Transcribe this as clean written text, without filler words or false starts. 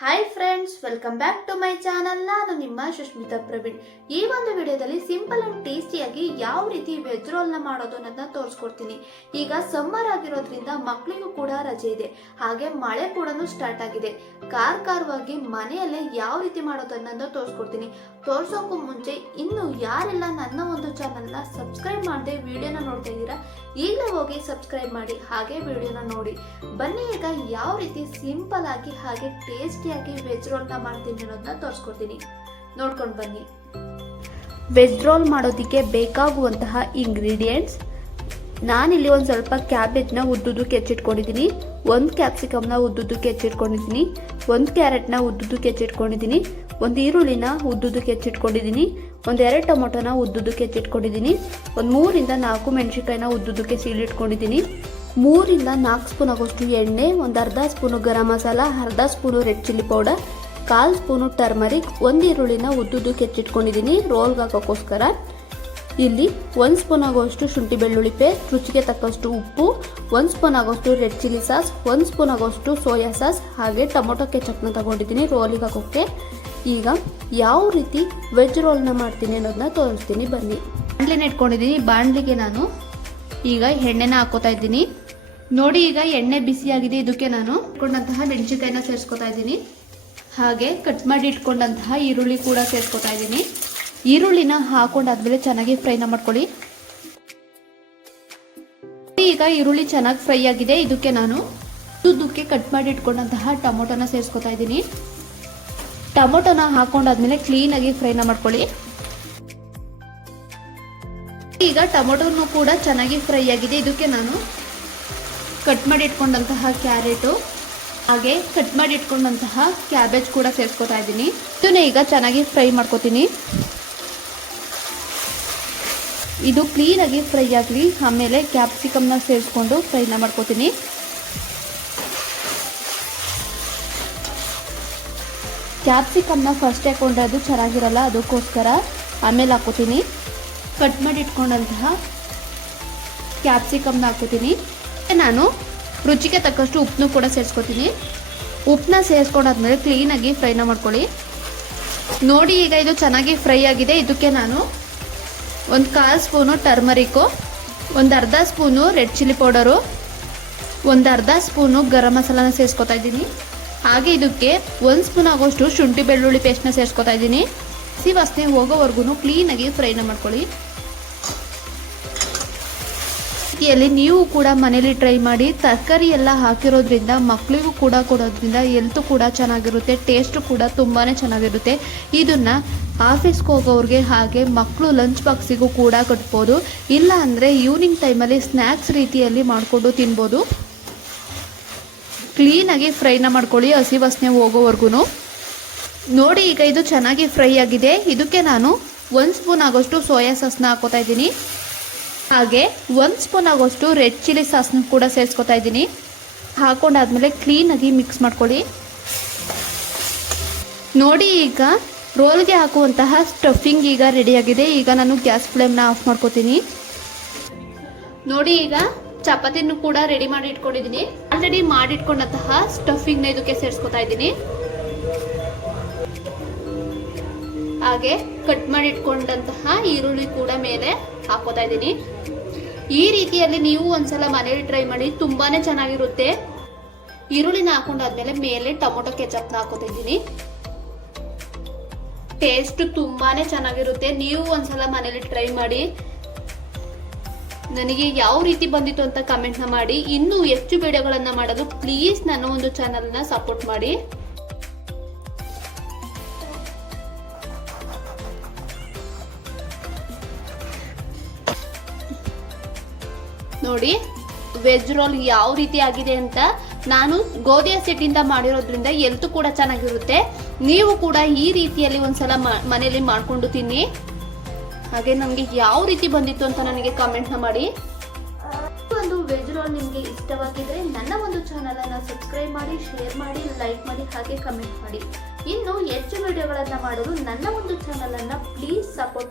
Hi friends, welcome back to my channel. ನಾನು ನಿಮ್ಮ ಸುಷ್ಮಿತಾ ಪ್ರವೀಣ್. ಈ ಒಂದು ವಿಡಿಯೋದಲ್ಲಿ ಸಿಂಪಲ್ ಅಂಡ್ ಟೇಸ್ಟಿಯಾಗಿ ಯಾವ ರೀತಿ ವೆಜ್ ರೋಲ್ ನ ಮಾಡೋದು ಅನ್ನೋದನ್ನ ತೋರಿಸ್ಕೊಡ್ತೀನಿ. ಈಗ ಸಮ್ಮರ್ ಆಗಿರೋದ್ರಿಂದ ಮಕ್ಕಳಿಗೂ ಕೂಡ ರಜೆ ಇದೆ, ಹಾಗೆ ಮಳೆ ಕೂಡ ಸ್ಟಾರ್ಟ್ ಆಗಿದೆ. ಖಾರವಾಗಿ ಮನೆಯಲ್ಲೇ ಯಾವ ರೀತಿ ಮಾಡೋದು ಅನ್ನೋದನ್ನ ತೋರಿಸ್ಕೊಡ್ತೀನಿ. ತೋರ್ಸೋಕ್ಕೂ ಮುಂಚೆ ಇನ್ನು ಯಾರೆಲ್ಲ ನನ್ನ ಒಂದು ಚಾನಲ್ ನ ಸಬ್ಸ್ಕ್ರೈಬ್ ಮಾಡದೆ ವಿಡಿಯೋನ ನೋಡ್ತಾ ಇದ್ದೀರಾ, ಈಗಲೇ ಹೋಗಿ ಸಬ್ಸ್ಕ್ರೈಬ್ ಮಾಡಿ, ಹಾಗೆ ವಿಡಿಯೋನ ನೋಡಿ. ಬನ್ನಿ ಈಗ ಯಾವ ರೀತಿ ಸಿಂಪಲ್ ಆಗಿ ಹಾಗೆ ಟೇಸ್ಟಿಯಾಗಿ ವೆಜ್ ರೋಲ್ ನ ಮಾಡ್ತೀನಿ ಅನ್ನೋದನ್ನ ತೋರಿಸ್ಕೊಡ್ತೀನಿ. ನೋಡ್ಕೊಂಡು ಬನ್ನಿ. ವೆಜ್ ರೋಲ್ ಮಾಡೋದಕ್ಕೆ ಬೇಕಾಗುವಂತಹ ಇಂಗ್ರೀಡಿಯೆಂಟ್ಸ್: ನಾನಿಲ್ಲಿ ಒಂದು ಸ್ವಲ್ಪ ಕ್ಯಾಬೇಜ್ನ ಉದ್ದುದಕ್ಕೆ ಹೆಚ್ಚಿಟ್ಕೊಂಡಿದ್ದೀನಿ, ಒಂದು ಕ್ಯಾಪ್ಸಿಕಮ್ನ ಉದ್ದುದಕ್ಕೆ ಹೆಚ್ಚಿಟ್ಕೊಂಡಿದ್ದೀನಿ, ಒಂದು ಕ್ಯಾರೆಟ್ನ ಉದ್ದುದಕ್ಕೆ ಹೆಚ್ಚಿಟ್ಕೊಂಡಿದ್ದೀನಿ, ಒಂದು ಈರುಳ್ಳಿನ ಉದ್ದುದಕ್ಕೆ ಹೆಚ್ಚಿಟ್ಕೊಂಡಿದ್ದೀನಿ, ಒಂದೆರಡು ಟೊಮೊಟೊನ ಉದ್ದುದಕ್ಕೆ ಹೆಚ್ಚಿಟ್ಕೊಂಡಿದ್ದೀನಿ, ಒಂದು 3 ಇಂದ 4 ಮೆಣಸಿನ್ಕಾಯಿನ ಉದ್ದುದಕ್ಕೆ ಸೀಳಿಟ್ಕೊಂಡಿದ್ದೀನಿ, 3 ಇಂದ 4 ಸ್ಪೂನ್ ಆಗೋಷ್ಟು ಎಣ್ಣೆ, ಒಂದು ಅರ್ಧ ಸ್ಪೂನು ಗರಂ ಮಸಾಲ, ಅರ್ಧ spoon red chilli powder, 1/4 spoon turmeric, ಒಂದು ಈರುಳ್ಳಿನ ಉದ್ದುದಕ್ಕೆ ಹೆಚ್ಚಿಟ್ಕೊಂಡಿದ್ದೀನಿ ರೋಲ್ಗೆ ಹಾಕೋಕ್ಕೋಸ್ಕರ. ಇಲ್ಲಿ 1 ಸ್ಪೂನ್ ಆಗೋಷ್ಟು ಶುಂಠಿ ಬೆಳ್ಳುಳ್ಳಿ ಪೇಸ್ಟ್, ರುಚಿಗೆ ತಕ್ಕಷ್ಟು ಉಪ್ಪು, 1 ಸ್ಪೂನ್ ಆಗೋಷ್ಟು ರೆಡ್ ಚಿಲ್ಲಿ ಸಾಸ್, 1 ಸ್ಪೂನ್ ಆಗೋಷ್ಟು ಸೋಯಾ ಸಾಸ್, ಹಾಗೆ ಟೊಮೊಟೊ ಕೆಚಪ್ನ ತಗೊಂಡಿದ್ದೀನಿ ರೋಲಿಗೆ ಹಾಕೋಕ್ಕೆ. ಈಗ ಯಾವ ರೀತಿ ವೆಜ್ ರೋಲ್ನ ಮಾಡ್ತೀನಿ ಅನ್ನೋದನ್ನ ತೋರಿಸ್ತೀನಿ ಬನ್ನಿ. ಬಾಣಲಿನ ಇಟ್ಕೊಂಡಿದ್ದೀನಿ. ಬಾಣಲಿಗೆ ನಾನು ಈಗ ಎಣ್ಣೆನ ಹಾಕೋತಾ ಇದ್ದೀನಿ. ನೋಡಿ, ಈಗ ಎಣ್ಣೆ ಬಿಸಿಯಾಗಿದೆ. ಇದಕ್ಕೆ ನಾನು ಇಟ್ಕೊಂಡಂತಹ ಮೆಣಸಿನಕಾಯಿನ ಸೇರಿಸ್ಕೊತಾ ಇದ್ದೀನಿ, ಹಾಗೆ ಕಟ್ ಮಾಡಿ ಇಟ್ಕೊಂಡಂತಹ ಈರುಳ್ಳಿ ಕೂಡ ಸೇರಿಸ್ಕೊತಾ ಇದ್ದೀನಿ. ಈರುಳ್ಳಿನ ಹಾಕೊಂಡಾದ್ಮೇಲೆ ಚೆನ್ನಾಗಿ ಫ್ರೈನ ಮಾಡ್ಕೊಳ್ಳಿ. ಈಗ ಈರುಳ್ಳಿ ಚೆನ್ನಾಗಿ ಫ್ರೈ ಆಗಿದೆ. ಇದಕ್ಕೆ ನಾನು ಉದ್ದಕ್ಕೆ ಕಟ್ ಮಾಡಿ ಇಟ್ಕೊಂಡಂತಹ ಟೊಮೊಟೊನ ಸೇರಿಸ್ಕೊತಾ ಇದ್ದೀನಿ. ಟೊಮೊಟೊನ ಹಾಕೊಂಡಾದ್ಮೇಲೆ ಕ್ಲೀನ್ ಆಗಿ ಫ್ರೈನ ಮಾಡ್ಕೊಳ್ಳಿ. ಈಗ ಟೊಮೊಟೊನು ಕೂಡ ಚೆನ್ನಾಗಿ ಫ್ರೈ ಆಗಿದೆ. ಇದಕ್ಕೆ ನಾನು ಕಟ್ ಮಾಡಿ ಇಟ್ಕೊಂಡಂತಹ ಕ್ಯಾರೆಟು ಹಾಗೆ ಕಟ್ ಮಾಡಿ ಇಟ್ಕೊಂಡಂತಹ ಕ್ಯಾಬೇಜ್ ಕೂಡ ಸೇರಿಸ್ಕೊತಾ ಇದ್ದೀನಿ. ಇದನ್ನ ಈಗ ಚೆನ್ನಾಗಿ ಫ್ರೈ ಮಾಡ್ಕೊತೀನಿ. ಇದು ಕ್ಲೀನ್ ಆಗಿ ಫ್ರೈ ಆಗಲಿ. ಆಮೇಲೆ ಕ್ಯಾಪ್ಸಿಕಮ್ನ ಸೇರಿಸ್ಕೊಂಡು ಫ್ರೈನ ಮಾಡ್ಕೊತೀನಿ. ಕ್ಯಾಪ್ಸಿಕಮ್ನ ಫಸ್ಟ್ ಹಾಕೊಂಡ್ರೆ ಅದು ಚೆನ್ನಾಗಿರಲ್ಲ, ಅದಕ್ಕೋಸ್ಕರ ಆಮೇಲೆ ಹಾಕೋತೀನಿ. ಕಟ್ ಮಾಡಿ ಇಟ್ಕೊಂಡಂತಹ ಕ್ಯಾಪ್ಸಿಕಮ್ನ ಹಾಕೋತೀನಿ. ನಾನು ರುಚಿಗೆ ತಕ್ಕಷ್ಟು ಉಪ್ಪನ್ನು ಕೂಡ ಸೇರಿಸ್ಕೊತೀನಿ. ಉಪ್ಪನ್ನ ಸೇರಿಸ್ಕೊಂಡಾದ್ಮೇಲೆ ಕ್ಲೀನಾಗಿ ಫ್ರೈನ ಮಾಡ್ಕೊಳ್ಳಿ. ನೋಡಿ, ಈಗ ಇದು ಚೆನ್ನಾಗಿ ಫ್ರೈ ಆಗಿದೆ. ಇದಕ್ಕೆ ನಾನು 1/4 ಸ್ಪೂನು ಟರ್ಮರಿಕು, ಒಂದು ಅರ್ಧ ಸ್ಪೂನು ರೆಡ್ ಚಿಲ್ಲಿ ಪೌಡರು, ಒಂದು ಅರ್ಧ ಸ್ಪೂನು ಗರಂ ಮಸಾಲಾನ ಸೇರಿಸ್ಕೊತಾ ಇದ್ದೀನಿ. ಹಾಗೆ ಇದಕ್ಕೆ 1 ಸ್ಪೂನ್ ಆಗೋಷ್ಟು ಶುಂಠಿ ಬೆಳ್ಳುಳ್ಳಿ ಪೇಸ್ಟ್ನ ಸೇರಿಸ್ಕೊತಾ ಇದ್ದೀನಿ. ಹಸಿ ವಾಸನೆ ಹೋಗೋವರೆಗೂ ಕ್ಲೀನಾಗಿ ಫ್ರೈನ ಮಾಡ್ಕೊಳ್ಳಿ. ರೀತಿಯಲ್ಲಿ ನೀವು ಕೂಡ ಮನೇಲಿ ಟ್ರೈ ಮಾಡಿ. ತರಕಾರಿ ಎಲ್ಲ ಹಾಕಿರೋದ್ರಿಂದ ಮಕ್ಕಳಿಗೂ ಕೂಡ ಕೊಡೋದ್ರಿಂದ ಹೆಲ್ತ್ ಕೂಡ ಚೆನ್ನಾಗಿರುತ್ತೆ, ಟೇಸ್ಟ್ ಕೂಡ ತುಂಬಾ ಚೆನ್ನಾಗಿರುತ್ತೆ. ಇದನ್ನು ಆಫೀಸ್ಗೆ ಹೋಗೋರಿಗೆ ಹಾಗೆ ಮಕ್ಕಳು ಲಂಚ್ ಬಾಕ್ಸಿಗೂ ಕೂಡ ಕಟ್ಬೋದು. ಇಲ್ಲ ಅಂದರೆ ಈವ್ನಿಂಗ್ ಟೈಮಲ್ಲಿ ಸ್ನ್ಯಾಕ್ಸ್ ರೀತಿಯಲ್ಲಿ ಮಾಡಿಕೊಂಡು ತಿನ್ಬೋದು. ಕ್ಲೀನಾಗಿ ಫ್ರೈನ ಮಾಡ್ಕೊಳ್ಳಿ ಹಸಿ ವಾಸನೆ ಹೋಗೋವರೆಗೂ. ನೋಡಿ, ಈಗ ಇದು ಚೆನ್ನಾಗಿ ಫ್ರೈ ಆಗಿದೆ. ಇದಕ್ಕೆ ನಾನು 1 ಸ್ಪೂನ್ ಆಗೋಷ್ಟು ಸೋಯಾ ಸಾಸ್ನ ಹಾಕೋತಾ ಇದ್ದೀನಿ, ಹಾಗೆ 1 ಸ್ಪೂನ್ ಆಗೋಷ್ಟು ರೆಡ್ ಚಿಲ್ಲಿ ಸಾಸ್ನ ಕೂಡ ಸೇರಿಸ್ಕೊತಾ ಇದ್ದೀನಿ. ಹಾಕೊಂಡಾದ್ಮೇಲೆ ಕ್ಲೀನಾಗಿ ಮಿಕ್ಸ್ ಮಾಡ್ಕೊಳ್ಳಿ. ನೋಡಿ, ಈಗ ರೋಲ್ಗೆ ಹಾಕುವಂತಹ ಸ್ಟಫಿಂಗ್ ಈಗ ರೆಡಿಯಾಗಿದೆ. ಈಗ ನಾನು ಗ್ಯಾಸ್ ಫ್ಲೇಮ್ನ ಆಫ್ ಮಾಡ್ಕೋತೀನಿ. ನೋಡಿ, ಈಗ ಚಪಾತಿನೂ ಕೂಡ ರೆಡಿ ಮಾಡಿ ಇಟ್ಕೊಂಡಿದ್ದೀನಿ. ಆಲ್ರೆಡಿ ಮಾಡಿಟ್ಕೊಂಡಂತಹ ಸ್ಟಫಿಂಗ್ನ ಇದಕ್ಕೆ ಸೇರಿಸ್ಕೊತಾ ಇದ್ದೀನಿ. ಹಾಗೆ ಕಟ್ ಮಾಡಿ ಇಟ್ಕೊಂಡಂತಹ ಈರುಳ್ಳಿ ಕೂಡ ಮೇಲೆ ಹಾಕೋತಾ ಇದ್ದೀನಿ. ಈ ರೀತಿಯಲ್ಲಿ ನೀವು ಒಂದ್ಸಲ ಮನೇಲಿ ಟ್ರೈ ಮಾಡಿ, ತುಂಬಾನೇ ಚೆನ್ನಾಗಿರುತ್ತೆ. ಈರುಳ್ಳಿನ ಹಾಕೊಂಡಾದ್ಮೇಲೆ ಮೇಲೆ ಟೊಮೊಟೊ ಕೆಚಪ್ನ ಹಾಕೋತಾ ಇದ್ದೀನಿ. ಟೇಸ್ಟ್ ತುಂಬಾನೇ ಚೆನ್ನಾಗಿರುತ್ತೆ. ನೀವು ಒಂದ್ಸಲ ಮನೇಲಿ ಟ್ರೈ ಮಾಡಿ. ನನಗೆ ಯಾವ ರೀತಿ ಬಂದಿತ್ತು ಅಂತ ಕಮೆಂಟ್ನ ಮಾಡಿ. ಇನ್ನೂ ಹೆಚ್ಚು ವಿಡಿಯೋಗಳನ್ನ ಮಾಡಲು ಪ್ಲೀಸ್ ನನ್ನ ಒಂದು ಚಾನಲ್ನ ಸಪೋರ್ಟ್ ಮಾಡಿ. ನೋಡಿ, ವೆಜ್ ರೋಲ್ ಯಾವ ರೀತಿ ಆಗಿದೆ ಅಂತ. ನಾನು ಗೋಧಿ ಹಸಿಟ್ಟಿಂದ ಮಾಡಿರೋದ್ರಿಂದ ಹೆಲ್ತ್ ಕೂಡ ಚೆನ್ನಾಗಿರುತ್ತೆ. ನೀವು ಕೂಡ ಈ ರೀತಿಯಲ್ಲಿ ಒಂದ್ಸಲ ಮನೆಯಲ್ಲಿ ಮಾಡ್ಕೊಂಡು ತಿನ್ನಿ. ಹಾಗೆ ನಮಗೆ ಯಾವ ರೀತಿ ಬಂದಿತ್ತು ಅಂತ ನನಗೆ ಕಾಮೆಂಟ್ನ ಮಾಡಿ. ಒಂದು ವೆಜ್ ರೋಲ್ ನಿಮಗೆ ಇಷ್ಟವಾಗಿದ್ರೆ ನನ್ನ ಒಂದು ಚಾನಲ್ ಅನ್ನ ಸಬ್ಸ್ಕ್ರೈಬ್ ಮಾಡಿ, ಶೇರ್ ಮಾಡಿ, ಲೈಕ್ ಮಾಡಿ, ಹಾಗೆ ಕಮೆಂಟ್ ಮಾಡಿ. ಇನ್ನು ಹೆಚ್ಚು ವಿಡಿಯೋಗಳನ್ನ ಮಾಡಲು ನನ್ನ ಒಂದು ಚಾನಲ್ ಅನ್ನ ಪ್ಲೀಸ್ ಸಪೋರ್ಟ್ ಮಾಡಿ.